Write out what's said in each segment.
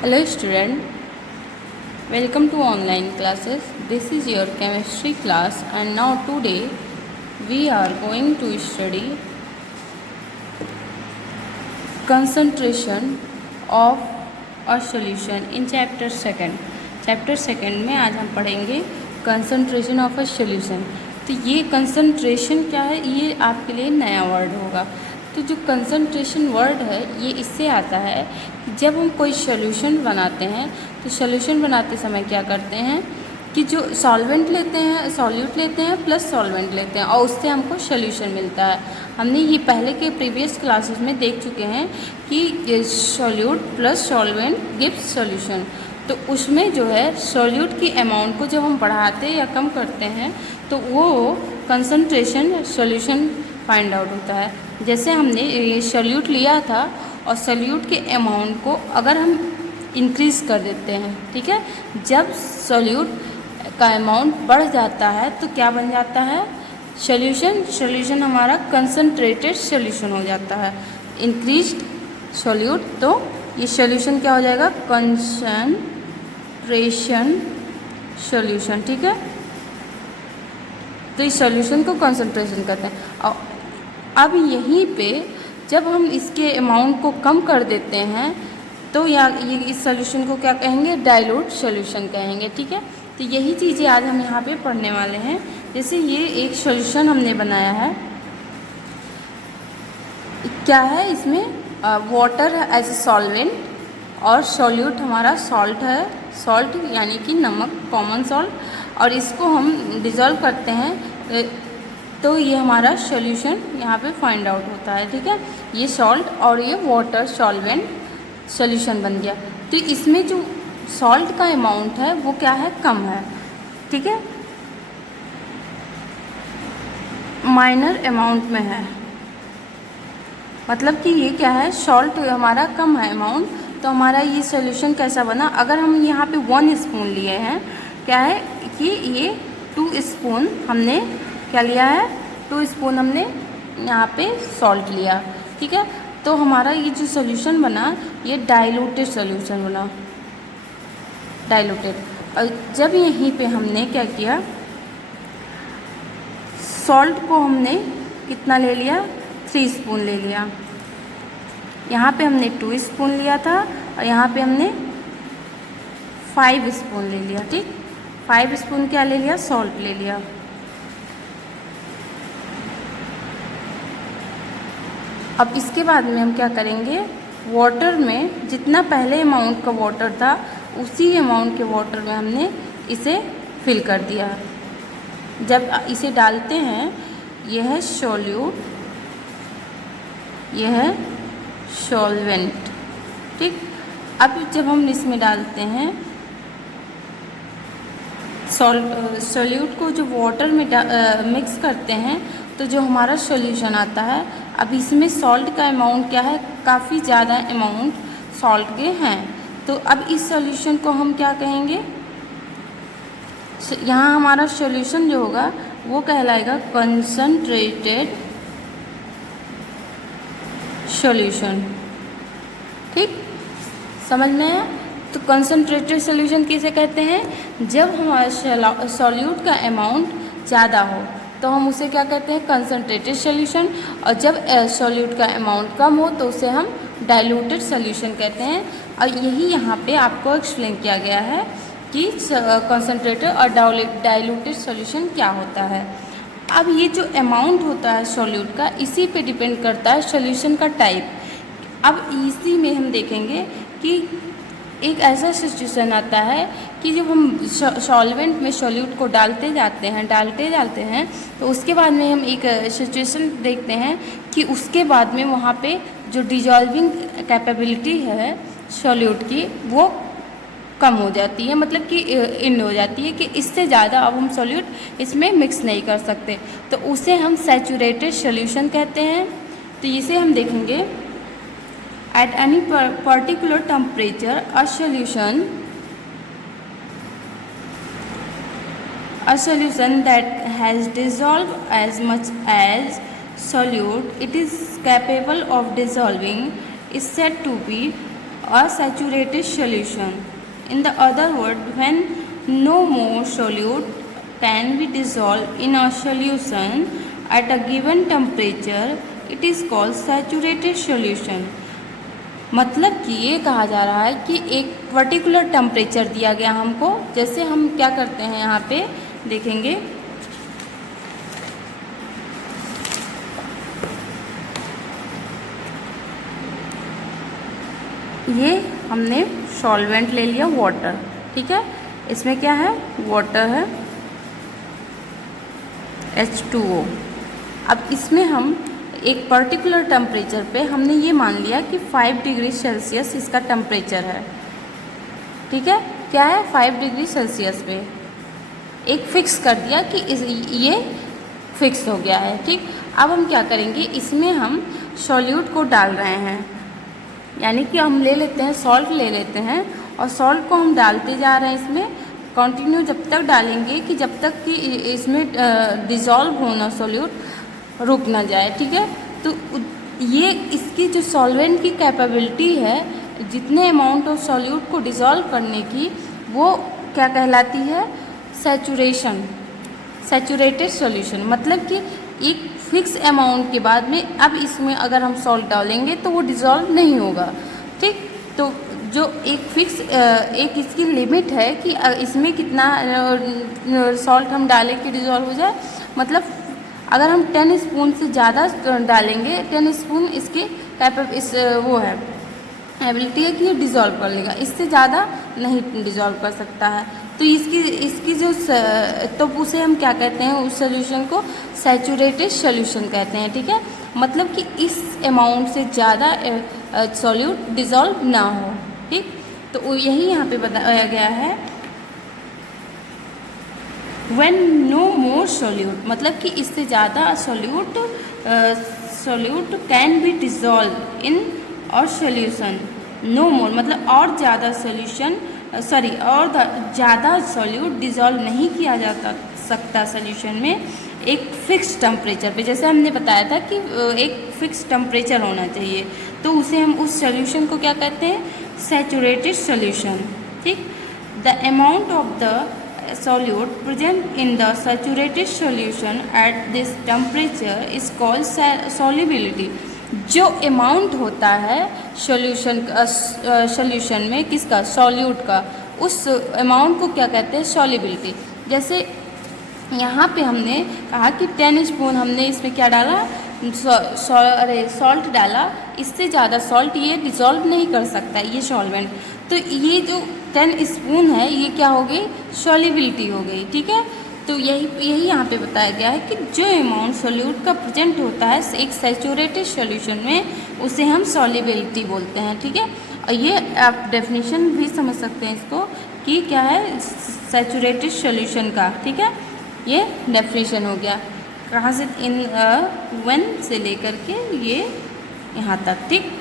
Hello student, welcome to online classes. This is your chemistry class and now today we are going to study concentration of a solution in chapter second. Chapter second में आज हम पढ़ेंगे concentration of a solution. तो ये concentration क्या है, ये आपके लिए नया वर्ड होगा। तो जो कंसंट्रेशन वर्ड है ये इससे आता है कि जब हम कोई सॉल्यूशन बनाते हैं तो सॉल्यूशन बनाते समय क्या करते हैं कि जो सॉल्वेंट लेते हैं, सॉल्यूट लेते हैं प्लस सॉल्वेंट लेते हैं और उससे हमको सॉल्यूशन मिलता है। हमने ये पहले के प्रीवियस क्लासेस में देख चुके हैं कि solute plus solvent gives solution. तो उसमें जो है सॉल्यूट की अमाउंट को जब हम बढ़ाते या कम करते हैं तो वो कंसंट्रेशन सॉल्यूशन फाइंड आउट होता है। जैसे हमने ये सॉल्यूट लिया था और सॉल्यूट के अमाउंट को अगर हम इंक्रीज़ कर देते हैं, ठीक है, जब सॉल्यूट का अमाउंट बढ़ जाता है तो क्या बन जाता है सॉल्यूशन हमारा कंसंट्रेटेड सॉल्यूशन हो जाता है। इंक्रीज्ड सॉल्यूट तो ये सॉल्यूशन क्या हो जाएगा कंसंट्रेशन सॉल्यूशन, ठीक है। तो इस सॉल्यूशन को कंसंट्रेशन कहते हैं। और अब यहीं पे जब हम इसके अमाउंट को कम कर देते हैं तो या ये इस सॉल्यूशन को क्या कहेंगे, डाइल्यूट सॉल्यूशन कहेंगे, ठीक है। तो यही चीज़ें आज हम यहाँ पे पढ़ने वाले हैं। जैसे ये एक सॉल्यूशन हमने बनाया है, क्या है इसमें वाटर एज ए सॉल्वेंट और सॉल्यूट हमारा सॉल्ट है, सॉल्ट यानी कि नमक, कॉमन सॉल्ट, और इसको हम डिज़ोल्व करते हैं तो ये हमारा सॉल्यूशन यहाँ पे फाइंड आउट होता है, ठीक है। ये सॉल्ट और ये वाटर सॉल्वेंट सॉल्यूशन बन गया। तो इसमें जो सॉल्ट का अमाउंट है वो क्या है, कम है, ठीक है, माइनर अमाउंट में है। मतलब कि ये क्या है, सॉल्ट हमारा कम है अमाउंट। तो हमारा ये सॉल्यूशन कैसा बना, अगर हम यहाँ पे 1 स्पून लिए हैं, क्या है कि ये 2 स्पून हमने क्या लिया है, 2 स्पून हमने यहाँ पे सॉल्ट लिया, ठीक है। तो हमारा ये जो सॉल्यूशन बना ये डाइल्यूटेड सॉल्यूशन बना, डाइल्यूटेड। और जब यहीं पे हमने क्या किया, सॉल्ट को हमने कितना ले लिया, 3 स्पून ले लिया। यहाँ पे हमने 2 स्पून लिया था और यहाँ पे हमने 5 स्पून ले लिया, ठीक। 5 स्पून क्या ले लिया, सॉल्ट ले लिया। अब इसके बाद में हम क्या करेंगे, वाटर में जितना पहले अमाउंट का वाटर था उसी अमाउंट के वाटर में हमने इसे फिल कर दिया। जब इसे डालते हैं, यह है सॉल्यूट, यह है सॉल्वेंट, ठीक। अब जब हम इसमें डालते हैं सॉल्यूट को जो वाटर में मिक्स करते हैं तो जो हमारा सॉल्यूशन आता है, अब इसमें सॉल्ट का अमाउंट क्या है, काफ़ी ज़्यादा अमाउंट सॉल्ट के हैं। तो अब इस सॉल्यूशन को हम क्या कहेंगे, यहाँ हमारा सॉल्यूशन जो होगा वो कहलाएगा कंसंट्रेटेड सॉल्यूशन, ठीक, समझ में है। तो कंसंट्रेटेड सॉल्यूशन किसे कहते हैं, जब हमारा सॉल्यूट का अमाउंट ज़्यादा हो तो हम उसे क्या कहते हैं, कंसंट्रेटेड सॉल्यूशन। और जब सॉल्यूट का अमाउंट कम हो तो उसे हम डाइल्यूटेड सॉल्यूशन कहते हैं। और यही यहाँ पे आपको एक्सप्लेन किया गया है कि कंसंट्रेटेड और डाइल्यूटेड सॉल्यूशन क्या होता है। अब ये जो अमाउंट होता है सॉल्यूट का, इसी पे डिपेंड करता है सॉल्यूशन का टाइप। अब इसी में हम देखेंगे कि एक ऐसा सिचुएशन आता है कि जब हम सॉल्वेंट में सॉल्यूट को डालते जाते हैं तो उसके बाद में हम एक सिचुएशन देखते हैं कि उसके बाद में वहाँ पे जो डिजॉल्विंग कैपेबिलिटी है सॉल्यूट की वो कम हो जाती है, मतलब कि इन हो जाती है कि इससे ज़्यादा अब हम सॉल्यूट इसमें मिक्स नहीं कर सकते, तो उसे हम सैचुरेटेड सॉल्यूशन कहते हैं। तो इसे हम देखेंगे, at any particular temperature a solution that has dissolved as much as solute it is capable of dissolving is said to be a saturated solution. In the other word, when no more solute can be dissolved in a solution at a given temperature, it is called saturated solution. मतलब कि ये कहा जा रहा है कि एक particular temperature दिया गया हमको, जैसे हम क्या करते हैं यहाँ पे देखेंगे, ये हमने सॉल्वेंट ले लिया वाटर, ठीक है, इसमें क्या है, वाटर है H2O। अब इसमें हम एक पर्टिकुलर टेम्परेचर पे हमने ये मान लिया कि 5 डिग्री सेल्सियस इसका टेम्परेचर है, ठीक है, क्या है 5 डिग्री सेल्सियस पे एक फिक्स कर दिया कि ये फिक्स हो गया है, ठीक। अब हम क्या करेंगे, इसमें हम सॉल्यूट को डाल रहे हैं, यानी कि हम ले लेते हैं सॉल्ट ले लेते हैं और सॉल्ट को हम डालते जा रहे हैं इसमें कंटिन्यू, जब तक डालेंगे कि जब तक कि इसमें डिज़ोल्व होना सॉल्यूट रुक ना जाए, ठीक है। तो ये इसकी जो सॉल्वेंट की कैपेबिलिटी है जितने अमाउंट ऑफ सॉल्यूट को डिज़ोल्व करने की, वो क्या कहलाती है, सैचुरेशन, सैचुरेटेड सॉल्यूशन। मतलब कि एक फिक्स अमाउंट के बाद में अब इसमें अगर हम सॉल्ट डालेंगे तो वो डिज़ोल्व नहीं होगा, ठीक। तो जो एक फिक्स एक इसकी लिमिट है कि इसमें कितना सॉल्ट हम डालें कि डिज़ोल्व हो जाए। मतलब अगर हम 10 स्पून से ज़्यादा डालेंगे, 10 स्पून इसकी वो है एबिलिटी है कि ये डिज़ोल्व कर लेगा, इससे ज़्यादा नहीं डिज़ोल्व कर सकता है। तो इसकी जो तो उसे हम क्या कहते हैं, उस सोल्यूशन को सैचुरेटेड सोल्यूशन कहते हैं, ठीक है। मतलब कि इस अमाउंट से ज़्यादा सॉल्यूट डिज़ोल्व ना हो, ठीक। तो यही यहाँ पे बताया गया है व्हेन नो मोर सॉल्यूट, मतलब कि इससे ज़्यादा सॉल्यूट कैन बी डिज़ोल्व इन और सोल्यूशन, नो मोर मतलब और ज़्यादा सोल्यूशन और ज़्यादा सॉल्यूट डिज़ोल्व नहीं किया जा सकता सोल्यूशन में एक फिक्स टेम्परेचर पे। जैसे हमने बताया था कि एक फिक्स टेम्परेचर होना चाहिए, तो उसे हम उस सोल्यूशन को क्या कहते हैं, सैचुरेटेड सोल्यूशन, ठीक। The amount of the solute present in the saturated solution at this temperature is called solubility. जो अमाउंट होता है सॉल्यूशन में किसका, सॉल्यूट का, उस अमाउंट को क्या कहते हैं, सॉल्युबिलिटी। जैसे यहाँ पे हमने कहा कि 10 स्पून हमने इसमें क्या डाला, सॉल्ट डाला, इससे ज़्यादा सॉल्ट ये डिज़ोल्व नहीं कर सकता ये सॉल्वेंट। तो ये जो 10 स्पून है ये क्या हो गई, सॉल्युबिलिटी हो गई, ठीक है। तो यही यहाँ पे बताया गया है कि जो अमाउंट सॉल्यूट का प्रेजेंट होता है एक सैचुरेटेड सॉल्यूशन में, उसे हम सॉल्युबिलिटी बोलते हैं, ठीक है। और ये आप डेफिनेशन भी समझ सकते हैं इसको कि क्या है, सैचुरेटेड सॉल्यूशन का, ठीक है। ये डेफिनेशन हो गया कहाँ से, इन वन से लेकर के ये यहाँ तक, ठीक।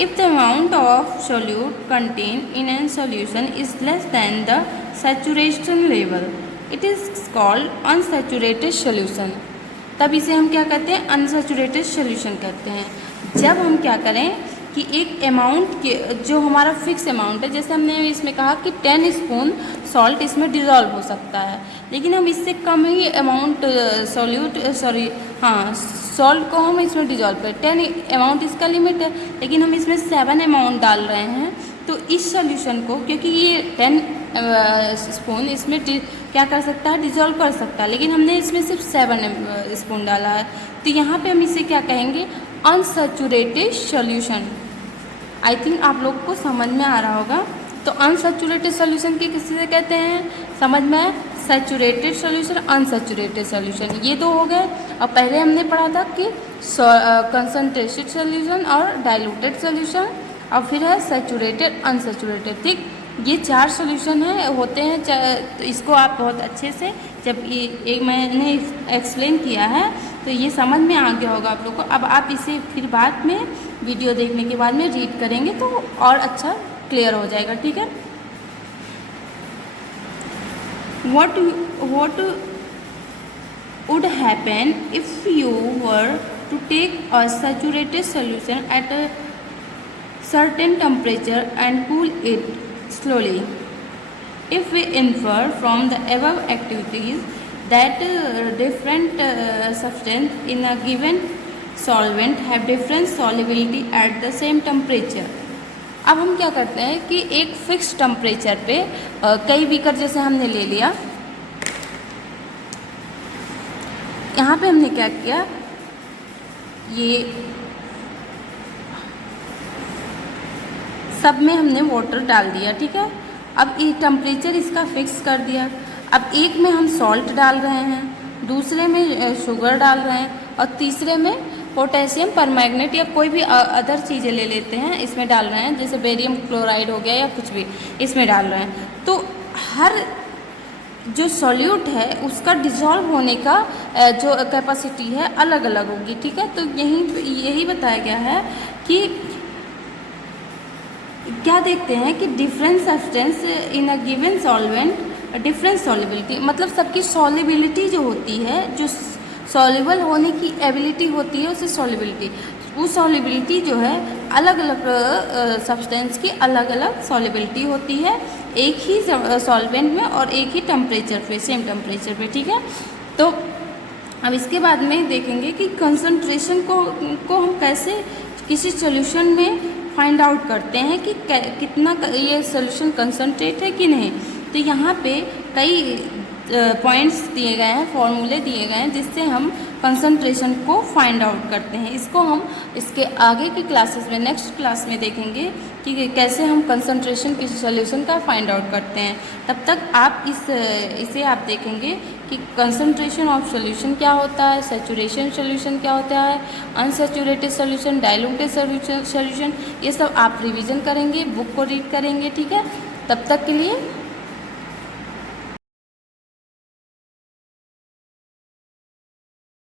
If the amount of solute contain in an solution is less than the saturation level, it is called unsaturated solution. तब इसे हम क्या कहते हैं, अनसैचुरेटेड सॉल्यूशन कहते हैं। जब हम क्या करें कि एक अमाउंट के जो हमारा फिक्स अमाउंट है, जैसे हमने इसमें कहा कि 10 स्पून सॉल्ट इसमें डिज़ोल्व हो सकता है, लेकिन हम इससे कम ही अमाउंट सॉल्ट को हम इसमें डिज़ोल्व करें, 10 अमाउंट इसका लिमिट है, लेकिन हम इसमें 7 अमाउंट डाल रहे हैं। तो इस सॉल्यूशन को, क्योंकि ये 10 स्पून इसमें क्या कर सकता है, डिज़ोल्व कर सकता है, लेकिन हमने इसमें सिर्फ 7 स्पून डाला है, तो यहाँ पे हम इसे क्या कहेंगे, अनसैचुरेटेड सॉल्यूशन। आई थिंक आप लोग को समझ में आ रहा होगा। तो अनसैचुरेटेड सॉल्यूशन की किसी से कहते हैं, समझ में, सैचुरेटेड सॉल्यूशन, अनसैचुरेटेड सॉल्यूशन, ये दो हो गए। और पहले हमने पढ़ा था कि कंसंट्रेटेड सॉल्यूशन और डाइल्यूटेड सॉल्यूशन, और फिर है सैचुरेटेड, अनसैचुरेटेड, ठीक। ये 4 सॉल्यूशन होते हैं। तो इसको आप बहुत अच्छे से, जब ये एक मैंने एक्सप्लेन किया है तो ये समझ में आ गया होगा आप लोग को। अब आप इसे फिर बाद में वीडियो देखने के बाद में रीड करेंगे तो और अच्छा क्लियर हो जाएगा, ठीक है। What would happen if you were to take a saturated solution at a certain temperature and cool it slowly. If we infer from the above activities that different substance in a given solvent have different solubility at the same temperature. अब हम क्या करते हैं कि एक fix temperature पे कई beaker जैसे हमने ले लिया, यहाँ पे हमने क्या किया, ये सब में हमने वाटर डाल दिया, ठीक है। अब ये टेम्परेचर इसका फिक्स कर दिया। अब एक में हम सॉल्ट डाल रहे हैं, दूसरे में शुगर डाल रहे हैं और तीसरे में पोटेशियम परमैंगनेट या कोई भी अदर चीज़ें ले लेते हैं, इसमें डाल रहे हैं, जैसे बेरियम क्लोराइड हो गया या कुछ भी इसमें डाल रहे हैं। तो हर जो सॉल्यूट है उसका डिज़ोल्व होने का जो कैपेसिटी है अलग अलग होगी, ठीक है। तो यही बताया गया है कि क्या देखते हैं कि different substance in a given solvent different solubility, मतलब सबकी सॉल्युबिलिटी जो होती है, जो सॉल्युबल होने की एबिलिटी होती है उसे सॉल्युबिलिटी, वो सॉल्युबिलिटी जो है अलग अलग सब्सटेंस की अलग अलग सॉल्युबिलिटी होती है एक ही सॉल्वेंट में और एक ही टेम्परेचर पे, सेम टेम्परेचर पे, ठीक है। तो अब इसके बाद में देखेंगे कि कंसंट्रेशन को हम कैसे किसी सॉल्यूशन में फाइंड आउट करते हैं कि कितना ये सॉल्यूशन कंसंट्रेट है कि नहीं। तो यहाँ पे कई पॉइंट्स दिए गए हैं, फॉर्मूले दिए गए हैं जिससे हम कंसंट्रेशन को फाइंड आउट करते हैं। इसको हम इसके आगे की क्लासेस में, नेक्स्ट क्लास में देखेंगे कि कैसे हम कंसंट्रेशन किसी सॉल्यूशन का फाइंड आउट करते हैं। तब तक आप इसे आप देखेंगे कि कंसंट्रेशन ऑफ सॉल्यूशन क्या होता है, सैचुरेशन सॉल्यूशन क्या होता है, अनसैचुरेटेड सॉल्यूशन, डाइल्यूटेड सॉल्यूशन, ये सब आप रिवीजन करेंगे, बुक को रीड करेंगे, ठीक है। तब तक के लिए